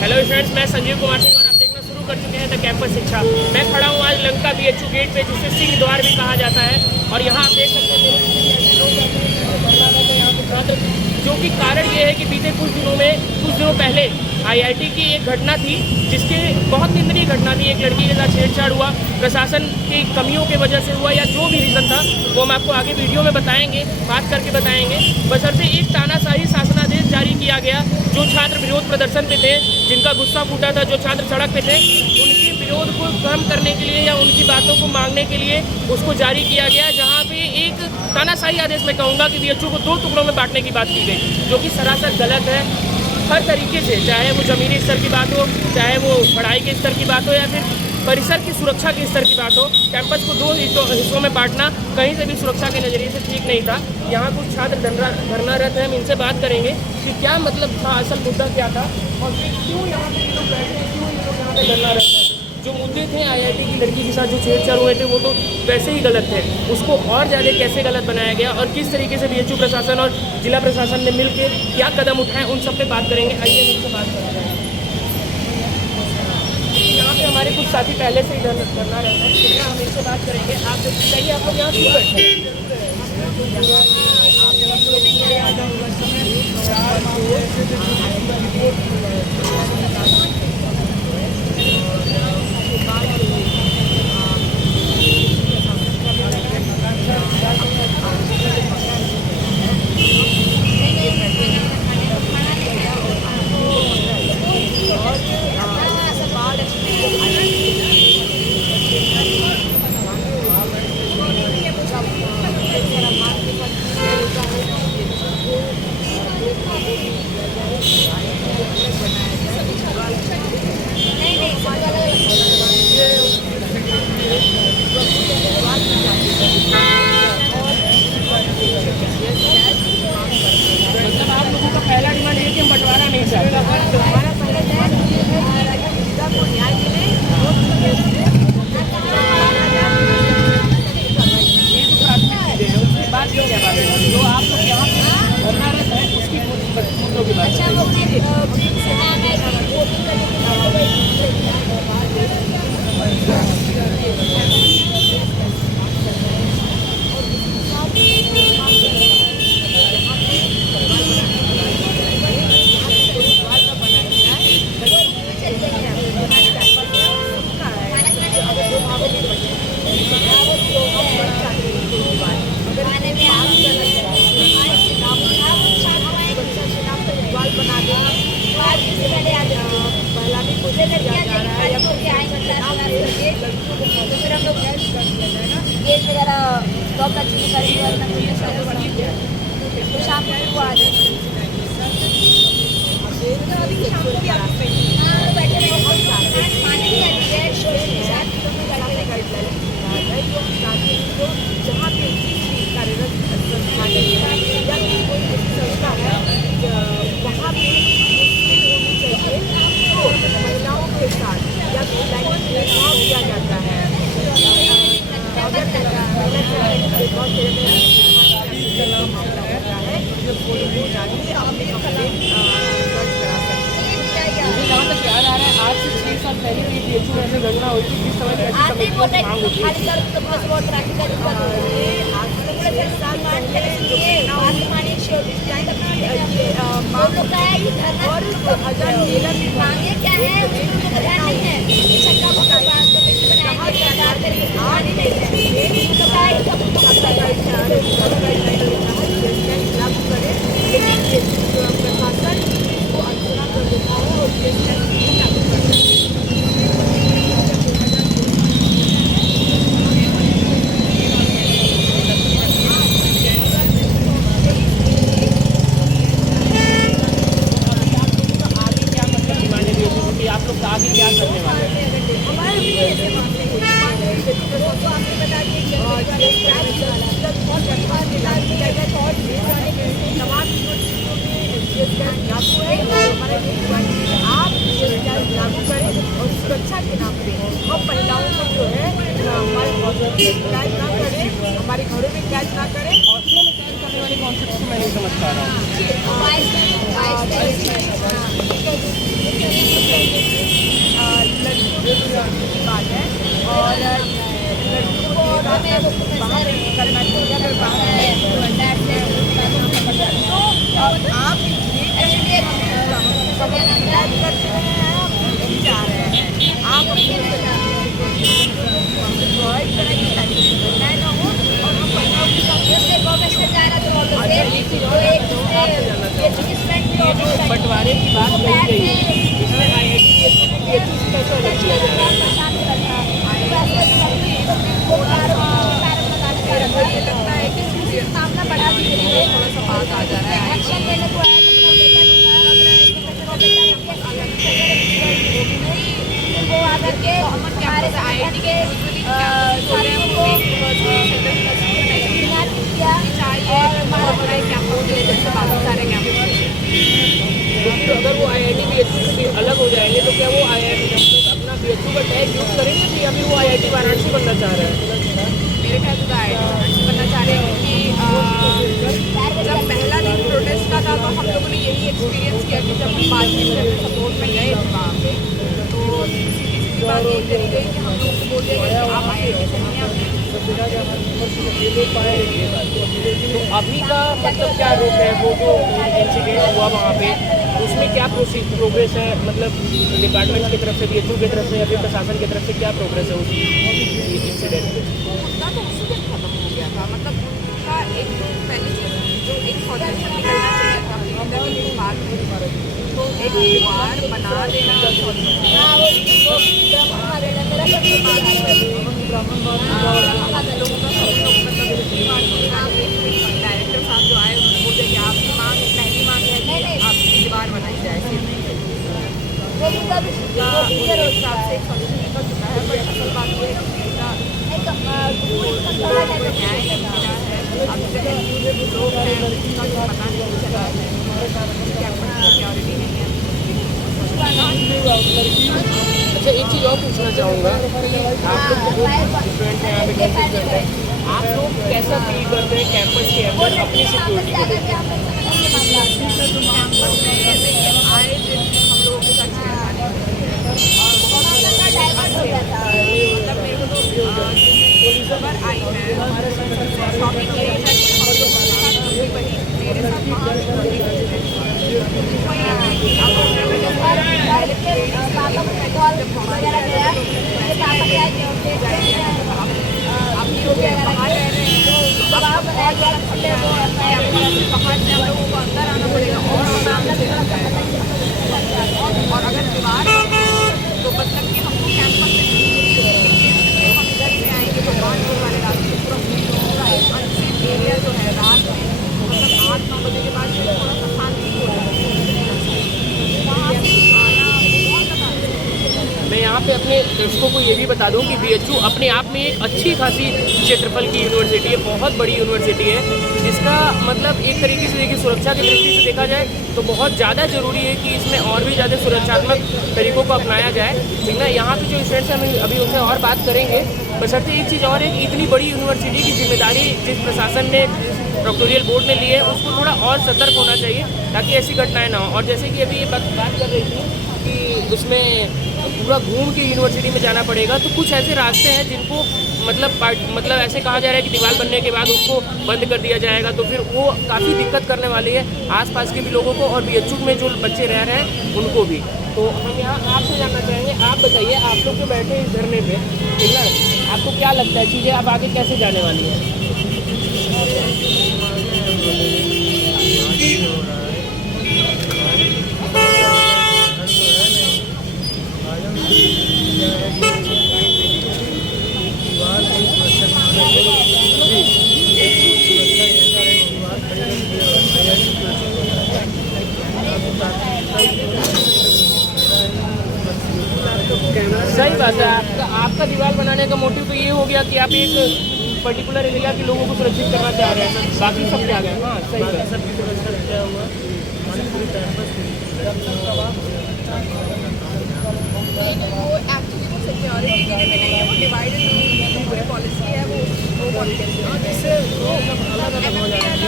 Hello students, मैं संजीव कुमार सिंह और आप देखना शुरू कर चुके हैं द कैंपस शिक्षा। मैं खड़ा हूँ आज लंका BHU गेट पे, जिसे सिंह द्वार भी कहा जाता है। और यहाँ आप देख सकते हैं छात्र, जो कि कारण ये है कि बीते कुछ दिनों पहले IIT की एक घटना थी, जिसके बहुत निंदनीय घटना थी। एक लड़की के साथ छेड़छाड़ हुआ, प्रशासन की कमियों की वजह से हुआ, या जो भी रीज़न था वो हम आपको आगे वीडियो में बताएंगे, बात करके बताएंगे। बशर्ते एक तानाशाही शासनादेश जारी किया गया। जो छात्र विरोध प्रदर्शन पे थे, जिनका गुस्सा फूटा था, जो छात्र सड़क पे थे, उनके विरोध को कम करने के लिए या उनकी बातों को मांगने के लिए उसको जारी किया गया, जहाँ पे एक तानाशाही आदेश में कहूँगा कि BHU को 2 टुकड़ों में बांटने की बात की गई, जो कि सरासर गलत है हर तरीके से। चाहे वो ज़मीनी स्तर की बात हो, चाहे वो पढ़ाई के स्तर की बात हो, या फिर परिसर की सुरक्षा के स्तर की बात हो। कैंपस को 2 हिस्सों में बांटना कहीं से भी सुरक्षा के नज़रिए से ठीक नहीं था। यहाँ कुछ छात्र धरनारत हैं, हम इनसे बात करेंगे कि क्या मतलब था, असल मुद्दा क्या था, और क्यों यहाँ पे लोग बैठे हैं, क्यों ये लोग यहाँ पे धरनारत हैं। जो मुद्दे थे IIT की लड़की के साथ जो छेड़छाड़ हुए थे, वो तो वैसे ही गलत थे। उसको और ज़्यादा कैसे गलत बनाया गया और किस तरीके से BHU प्रशासन और जिला प्रशासन ने मिलकर क्या कदम उठाए, उन सब पे बात करेंगे। आइए इनसे बात करते हैं। यहाँ पे हमारे कुछ साथी पहले से ही धरना रहता है, तो हम इनसे बात करेंगे। आप चाहिए, आप लोग यहाँ क्यों बैठे हैं? सुरक्षा के नाम पे हम महिलाओं को जो है हमारे कैद ना करें, हमारे घरों में कैद ना करें। हॉस्टलों में कैद करने वाले कॉन्सेप्ट को मैं नहीं समझ पा रहा हूँ। बाहर करना चाहिए, फिर बाहर तो आप ये शिकायत करते हैं, आप नहीं जा रहे हैं, आप अपनी इस तरह की घटनाएं ना हो और हम महिलाओं के साथ ये जो बंटवारे की बात कही गई है, इसमें IIT BHU से कैसे अलग किया जा रहा है? मुझे लगता है कि मामला बढ़ा धीरे थोड़ा सा बात आ जा रहा है एक्शन लेने को वो आकर के हमारे IIT के छात्रों को किया और जैसे बाकी सारे कैंपस। तो फिर अगर वो IIT BHU से अलग हो जाएंगे तो क्या वो IIT अपना BHU का टैग यूज करेंगे या फिर वो IIT वाराणसी बनना चाह रहे हैं? मेरे ख्याल से IIT बनना चाह रहे हैं क्योंकि जब पहला दिन प्रोटेस्ट का था तो हम लोगों ने यही एक्सपीरियंस किया कि जब हम बाद में सपोर्ट में गए थे वहाँ पे तो सीधी बात यही करी गई कि हम लोग को बोल दिया गया कि आप IIT से नहीं आप तो अभी का मतलब क्या रुख है? वो जो इंसिडेंट हुआ वहाँ पे उसमें क्या प्रोग्रेस है, मतलब डिपार्टमेंट की तरफ से BHU की तरफ से या फिर प्रशासन की तरफ से क्या प्रोग्रेस है उस इंसिडेंट पे? मुद्दा तो उसी दिन खत्म हो गया था, मतलब उनका एक पहले से जो एक सॉल्यूशन निकलना चाहिए था इंडिया के दिमाग में तो एक दीवार बना देना डायरेक्टर साहब जो आए उन्होंने बोलते कि आपकी मांग पहली मांग है कि आपकी दीवार बनाई जाए हिसाब से एक सॉल्यूशन निकल चुका है बट असल बात ये है कि न्याय नहीं मिला है। अब लोग हैं उसका तो पता नहीं चला है, सिक्योरिटी नहीं है। अच्छा, एक चीज़ और पूछना चाहूँगा, आप लोग तो स्टूडेंट हैं, यहाँ पे टीचिंग करते हैं, आप लोग कैसा फील करते हैं कैंपस के अंदर अपनी सिक्योरिटी को लेकर? आए दिन हम लोगों के साथ छेड़खानी और बहुत मतलब मेरे को तो खबर आई है शॉपिंग ये है कि हम लोगों के साथ भी वही मेरे साथ वहाँ बाहर से हम लोगों को अंदर आना पड़ेगा और अगर दीवार तो मतलब कि हमको कैंपस से हम इधर से आएंगे भगवानपुर वाले रास्ते पूरा अनसेफ एरिया जो है रात में मतलब 8-9 बजे के बाद थोड़ा सा शांति हो जाती है वहाँ से आना बहुत ज़्यादा। मैं यहाँ पे अपने दर्शकों को ये भी बता दूँ कि BHU अपने आप में एक अच्छी खासी क्षेत्रफल की यूनिवर्सिटी है, बहुत बड़ी यूनिवर्सिटी है, जिसका मतलब एक तरीके से देखिए सुरक्षा की दृष्टि से देखा जाए तो बहुत ज़्यादा ज़रूरी है कि इसमें और भी ज़्यादा सुरक्षात्मक तरीकों को अपनाया जाए, ठीक ना। यहाँ पे जो स्टूडेंट्स हैं हम अभी उनसे और बात करेंगे, बशर्ते एक चीज़ और है कि इतनी बड़ी यूनिवर्सिटी की जिम्मेदारी जिस प्रशासन ने प्रोक्टोरियल बोर्ड ने ली है उसको थोड़ा और सतर्क होना चाहिए ताकि ऐसी घटनाएँ ना हो। और जैसे कि अभी ये बात कर रही थी कि उसमें पूरा घूम के यूनिवर्सिटी में जाना पड़ेगा, तो कुछ ऐसे रास्ते हैं जिनको मतलब ऐसे कहा जा रहा है कि दीवार बनने के बाद उसको बंद कर दिया जाएगा, तो फिर वो काफ़ी दिक्कत करने वाली है आसपास के भी लोगों को और BHU में जो बच्चे रह रहे हैं उनको भी। तो हम यहाँ आपसे जानना चाहेंगे, आप बताइए, आप लोग जो बैठे इस धरने पे, ठीक है, आपको क्या लगता है चीज़ें अब आगे कैसे जाने वाली है? सही बात है, आपका दीवार बनाने का मोटिव तो ये हो गया कि आप एक पर्टिकुलर एरिया के लोगों को सुरक्षित करना चाह रहे हैं, बाकी सब क्या गया? हाँ सही है। वो एक्चुअली वो सिक्योरिटी के लिए भी नहीं है, वो डिवाइडेड पूरी पॉलिसी है वो पॉलिसी जिससे वो अलग हो जाएगा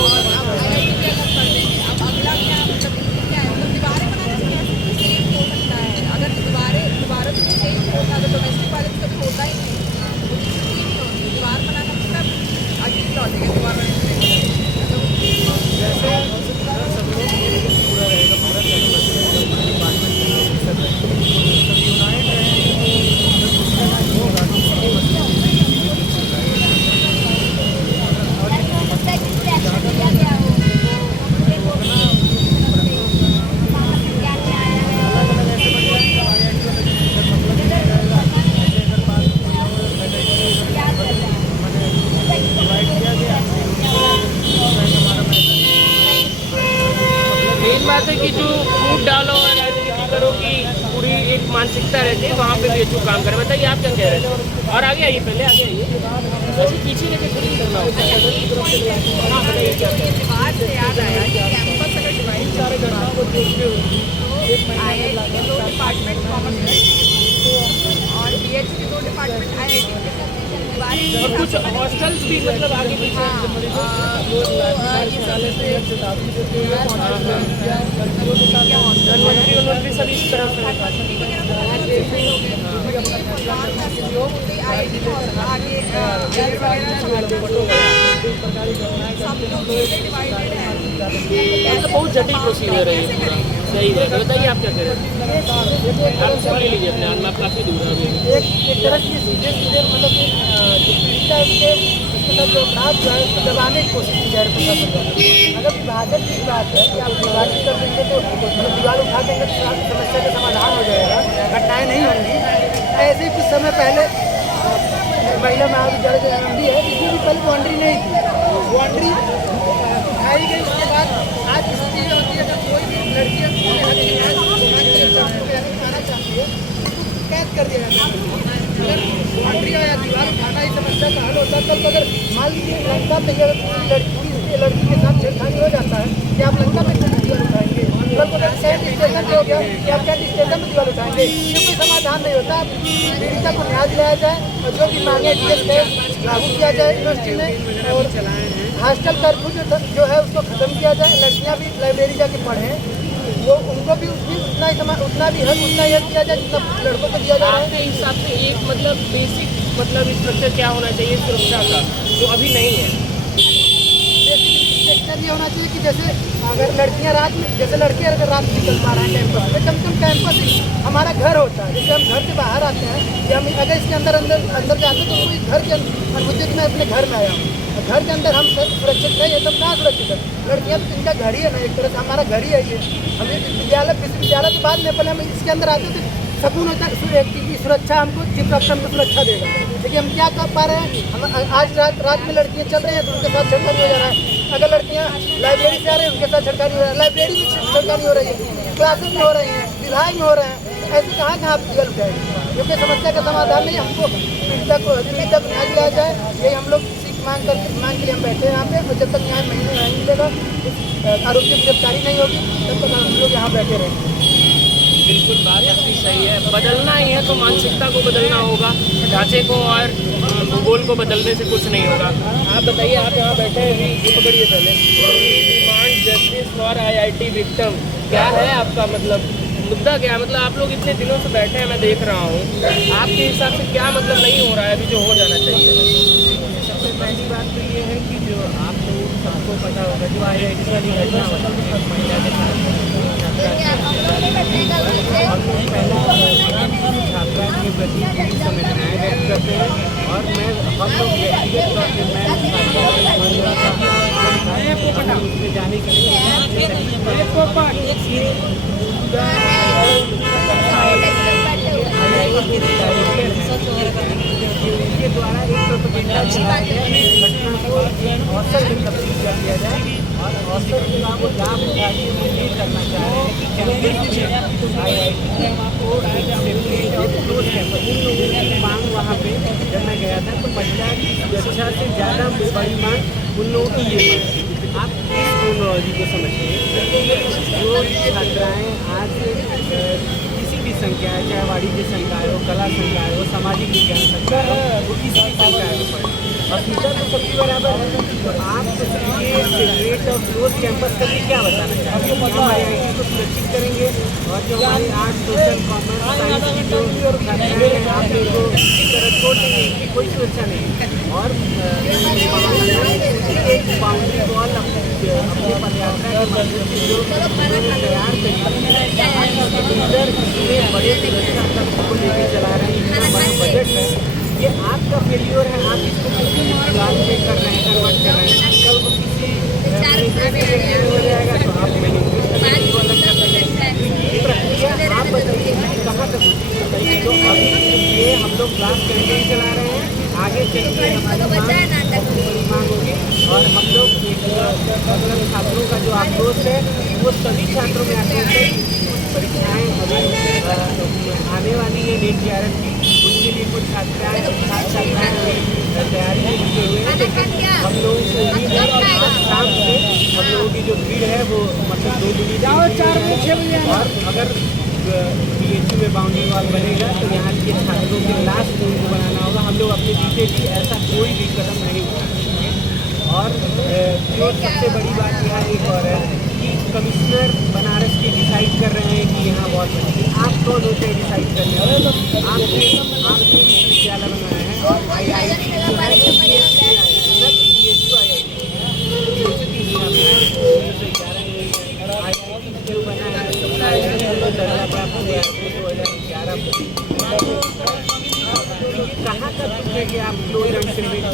और अब IIT क्या कर देंगे। अब अगला क्या मतलब क्या है, मतलब दीवारें बनाने से कैसे सेफ हो सकता है? अगर दीवारों से सेफ होता है तो डोमेस्टिक वायलेंस कभी होता ही जो फूट डालो और राजनीति करो की पूरी एक मानसिकता रहती है, वहाँ पे बीएचयू काम करे। बताइए आप क्या कह रहे थे? और आगे आइए, पहले आगे आइए, वैसे पीछे लेके थोड़ी करना होता है। हाँ बताइए क्या ये विवाद से याद आया कि कैंपस अगर डिवाइड सारे घटनाओं को देखते हुए IIT के 2 डिपार्टमेंट कॉमर्स और BH के 2 डिपार्टमेंट IIT और कुछ हॉस्टल्स भी मतलब आगे पीछे धनवंतरी सब इस तरह से मतलब बहुत जटिल प्रोसीजर है ये पूरा। सही है, बताइए आप क्या करें? आप सवाल ले लीजिए अपने हाथ में, आप काफ़ी दूर है अभी। एक तरह की सीधे सीधे मतलब कि जो पीड़िता है उसके साथ जो अपराध जो है उसको दबाने की कोशिश की जा रही है प्रशासन। अगर विभाजन की बात है कि आप विभाजन कर देंगे तो मतलब दीवार उठा देंगे तो समस्या का समाधान हो जाएगा, घटनाएँ नहीं होंगी। ऐसे ही कुछ समय पहले महिला महाविद्यालय जो MD है इसमें भी पहले बाउंड्री नहीं थी, बाउंड्री उठाई गई। उसके बाद आज स्थिति ये होती है कि कोई भी लड़की खाना चाहती है कैद कर दिया जाता है। अगर बाउंड्री या दीवार उठाना ही समस्या का हल होता है, कल अगर मान लीजिए लंका पे लड़की के साथ छेड़खानी हो जाता है कि आप लंका पे दीवार उठाएंगे, कल को कैंट स्टेशन पे हो गया कि आप कैंट स्टेशन में दीवार उठाएंगे, ये कोई समाधान नहीं होता। पीड़िता को न्याय दिलाया जाए और जो भी मांगे लागू किया जाए यूनिवर्सिटी में, और हॉस्टल कर्फ्यू जो है उसको ख़त्म किया जाए। लड़कियाँ भी लाइब्रेरी जाके पढ़ें, वो उनको भी उतना ही उतना ही दिया जाए जितना लड़कों को दिया जा रहा है। आपके हिसाब से एक मतलब बेसिक मतलब स्ट्रक्चर क्या होना चाहिए सुरक्षा का, जो अभी नहीं है? स्ट्रक्चर ये होना चाहिए कि जैसे अगर लड़कियां रात में, जैसे लड़के अगर रात में निकल पा रहे हैं कैंपस में, कम से कम कैंपस ही हमारा घर होता है। जैसे हम घर से बाहर आते हैं या हम अगर इसके अंदर जाते हैं तो कोई घर के अनुचित मैं अपने घर में आया हूँ, घर के अंदर हम सुरक्षित नहीं है तब कहाँ सुरक्षित है? लड़कियाँ तो इनका घर ही है ना, एक तरह से हमारा घर ही है ये। हमें विश्वविद्यालय के बाद में पहले हम इसके अंदर आते थे, सकून होता है उस व्यक्ति की सुरक्षा, हमको चीफ डॉक्टर हमको सुरक्षा देगा। लेकिन हम क्या कर पा रहे हैं? हम आज रात में लड़कियाँ चल रही हैं तो उनके साथ छेड़खानी हो जा रहा है। अगर लड़कियाँ लाइब्रेरी से आ रही हैं उनके साथ छेड़खानी हो रहा है, लाइब्रेरी में छेड़खानी हो रही है, क्लासेस में हो रही हैं, विभाग में हो रहे हैं। ऐसे कहाँ आप जल उठाएंगे? क्योंकि समस्या का समाधान नहीं, हमको पीड़िता को न्याय दिलाया जाए, यही हम लोग मांग के लिए हम बैठे हैं यहाँ पे। और जब तक न्याय नहीं मिलेगा, आरोपी की गिरफ्तारी नहीं होगी, तब तक हम लोग यहाँ बैठे रहेंगे। बिल्कुल बात आपकी सही है। बदलना ही है तो मानसिकता को बदलना होगा, ढांचे को और भूगोल को बदलने से कुछ नहीं होगा। आप बताइए, आप यहाँ बैठे हैं, ये पकड़िए पहले। Demand justice for IIT victim, क्या है आपका मतलब मुद्दा? क्या मतलब आप लोग इतने दिनों से बैठे हैं, मैं देख रहा हूँ, आपके हिसाब से क्या मतलब नहीं हो रहा है अभी जो हो जाना चाहिए? सबसे पहली बात तो ये है कि जो आप लोग सबको पता होगा जो IIT वाली घटना होती है महिला के साथ छात्रा के प्रति पूरी संवेदनाएं व्यक्त करते हैं। और हम लोग व्यक्तिगत तौर पर उसमें जाने के उनके द्वारा एक प्रोपेगेंडा घटना को अवसर में तब्दील कर दिया जाए और अवसर का वो लाभ उठा के उम्मीद करना चाह रहे हैं कि कैंपस को सेपरेट और क्लोज कैंपस। उन लोगों की मांग वहाँ पे जब मैं गया था तो महिला की सुरक्षा से ज़्यादा बड़ी मांग उन लोगों की ये थी। आप इस क्रोनोलॉजी को समझिए, जो छात्राएँ आज भी संख्याएँ, चाहे वाणिज्य संकाय हो, कला संकाय हो, सामाजिक विज्ञान संकाय हो, वो किसी भी संकाय में पढ़े और टीचर तो सबके बराबर है। तो आप ये सेपरेट और क्लोज कैंपस करके क्या बताना चाहते हैं? हम IIT को सुरक्षित करेंगे और जो हमारी आर्ट, सोशल, कॉमर्स, साइंस की जो छात्राएँ हैं आप लोगों को इसी तरह छोड़ देंगे, इनकी कोई सुरक्षा नहीं। और एक बाउंड्री वॉल अपनी पदयात्रा के माध्यम से जो तैयार करिए बड़े सुरक्षा तंत्र को लेकर चला रहे हैं, इतना बड़ा बजट है, ये आपका फेल्योर है। आप इसको किसी गाल में कर रहे हैं, कन्वर्ट कर रहे हैं, कल को किसी हो जाएगा तो आप प्रक्रिया आप बताइए कहाँ तक होती है? तो अभी ये हम लोग क्लास करके ही चला रहे हैं, आगे चल के हमारी मांग होगी और हम लोग छात्रों का जो आक्रोश है वो सभी छात्रों में आक्रोश है। परीक्षाएँ अभी आने वाली है नीट JRF की, उसके लिए कुछ छात्राएँ तैयारी में जुटे हुए हैं। लेकिन हम लोगों को उम्मीद है कि आज शाम से हम लोगों की जो भीड़ है वो मतलब 2 गुनी और अगर PHU में बाउंड्री वॉल बनेगा तो यहाँ के छात्रों के लास्ट रूम को बनाना होगा। हम लोग अपने जीते भी ऐसा कोई भी कदम नहीं उठाएंगे। और जो सबसे बड़ी बात यहाँ एक और है कि कमिश्नर बनारस के डिसाइड कर रहे हैं कि यहाँ वॉल बनेगी। आप कौन होते हैं डिसाइड करने वाले? आपने विश्वविद्यालय बनाया है और IIT जो है कहाँ तक है कि आप क्लोज एंड सिमेंट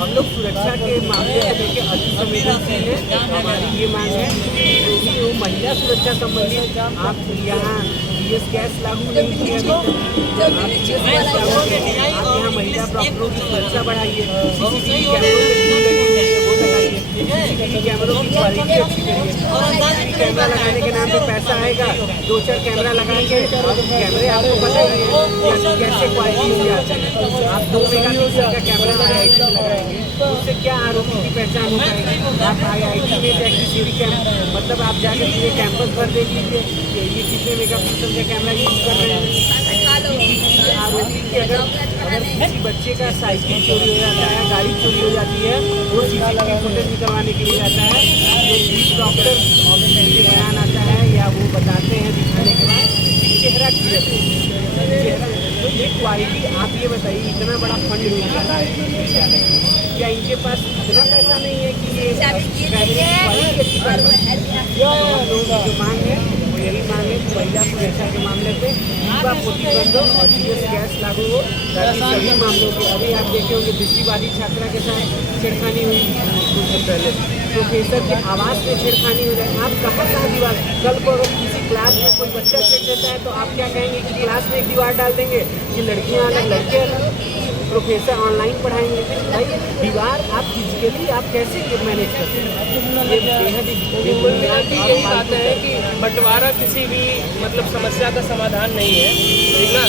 हम लोग सुरक्षा के मामले को लेकर अति संवेदनशील है। हमारी ये मांग है कि वो महिला सुरक्षा संबंधित आप यहाँ BS कैश लागू नहीं किया आप यहाँ महिला डॉक्टरों की सुरक्षा बढ़ाइए, CCTV कैमरों की क्वालिटी अच्छी करिए। कैमरा लगाने के नाम पे पैसा आएगा, 2-4 कैमरा लगाएंगे और कैमरे आपको पता ही है कैसे क्वालिटी हो जाती है। आप 2 मेगापिक्सल का कैमरा IIT में लगाएंगे, उससे क्या आरोपी की पहचान हो पाएगी? आप IIT में जाके किसी भी मतलब आप जाकर पूरे कैंपस भर देख लीजिए ये कितने मेगापिक्सल का कैमरा यूज कर रहे हैं। आरोपी की अगर किसी बच्चे का साइकिल चोरी हो जाता है, गाड़ी चोरी हो जाती है, वो CCTV फुटेज निकलवाने के लिए जाता है, तो डॉक्टर बयान आता है या वो बताते हैं दिखाने के बाद चेहरा क्लियर है। तो ये क्वालिटी आप ये बताइए, इतना बड़ा फंड मिलता है, क्या इनके पास इतना पैसा नहीं है कि ये क्वालिटी अच्छी कर लोगों की जो मांग है वो यही मांग है कि महिला सुरक्षा के मामले पे प्रतिबंध और GS गैस लागू हो ताकि सभी मामलों के अभी आप देखे होंगे दृष्टिबाधित छात्रा के साथ छेड़खानी हुई कुछ दिन पहले, प्रोफेसर के आवास में छेड़खानी हो जाए। आप कहाँ दीवार कल को अगर किसी क्लास में कोई बच्चा छेड़ देता है तो आप क्या कहेंगे कि क्लास में एक दीवार डाल देंगे कि लड़कियाँ अलग लड़के अलग, प्रोफेसर ऑनलाइन पढ़ाएंगे। भाई दीवार आप फिजिकली आप कैसे मैनेज करते हैं? ये बेहद यही बात है कि बंटवारा किसी भी मतलब समस्या का समाधान नहीं है, ठीक ना।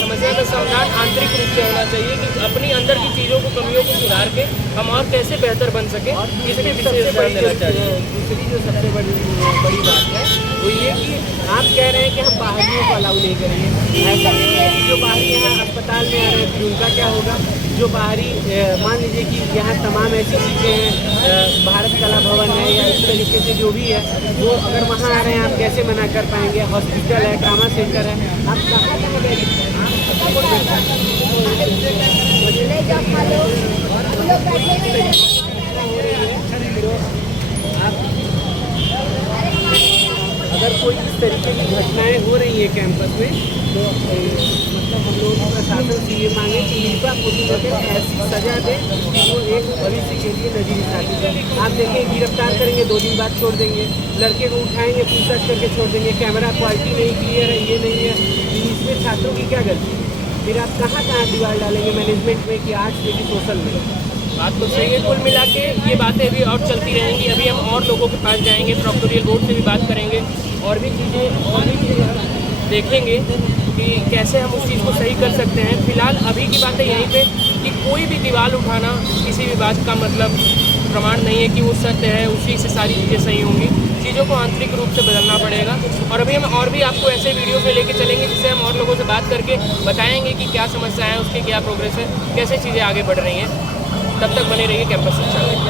समस्या का समाधान आंतरिक रूप से होना चाहिए कि अपनी अंदर की चीज़ों को, कमियों को सुधार के हम और कैसे बेहतर बन सके, इस पर विशेष ध्यान देना चाहिए। दूसरी जो सबसे बड़ी बात है वो ये कि आप कह रहे हैं कि हम बाहरियों को अलाउ नहीं करेंगे। ऐसा नहीं है कि जो बाहरी यहाँ अस्पताल में आ रहे हैं फिर उनका क्या होगा? जो बाहरी मान लीजिए कि यहाँ तमाम ऐसी चीज़ें हैं, भारत कला भवन है या इस तरीके से जो भी है, वो अगर वहाँ आ रहे हैं आप कैसे मना कर पाएंगे? हॉस्पिटल है, ट्रामा सेंटर है, आप कहाँ अगर कोई इस तरीके की घटनाएं हो रही है कैंपस में तो मतलब हम लोग प्रशासन से ये मांगे कि नीपा प्रतिबंध ऐसी सजा दें कि वो एक भविष्य के लिए नजीर साथी है। आप देखें गिरफ्तार करेंगे, 2 दिन बाद छोड़ देंगे, लड़के को उठाएंगे, पूछताछ करके छोड़ देंगे, कैमरा क्वालिटी नहीं क्लियर है, ये नहीं है, इसमें छात्रों की क्या गलती? फिर आप कहाँ दीवार डालेंगे मैनेजमेंट में कि आर्ट्स में कि सोशल में? बात तो सही है। कुल मिला के ये बातें अभी और चलती रहेंगी। अभी हम और लोगों के पास जाएंगे, प्रोक्टोरियल बोर्ड से भी बात करेंगे और भी चीज़ें देखेंगे कि कैसे हम उस चीज़ को सही कर सकते हैं। फिलहाल अभी की बातें यहीं पे कि कोई भी दीवार उठाना किसी भी बात का मतलब प्रमाण नहीं है कि वो सत्य है, उसी से सारी चीज़ें सही होंगी। चीज़ों को आंतरिक रूप से बदलना पड़ेगा और अभी हम और भी आपको ऐसे वीडियो में लेके चलेंगे जिससे हम और लोगों से बात करके बताएंगे कि क्या समस्या है, उसके क्या प्रोग्रेस है, कैसे चीज़ें आगे बढ़ रही हैं। तब तक बने रहिए कैंपस शिक्षा में।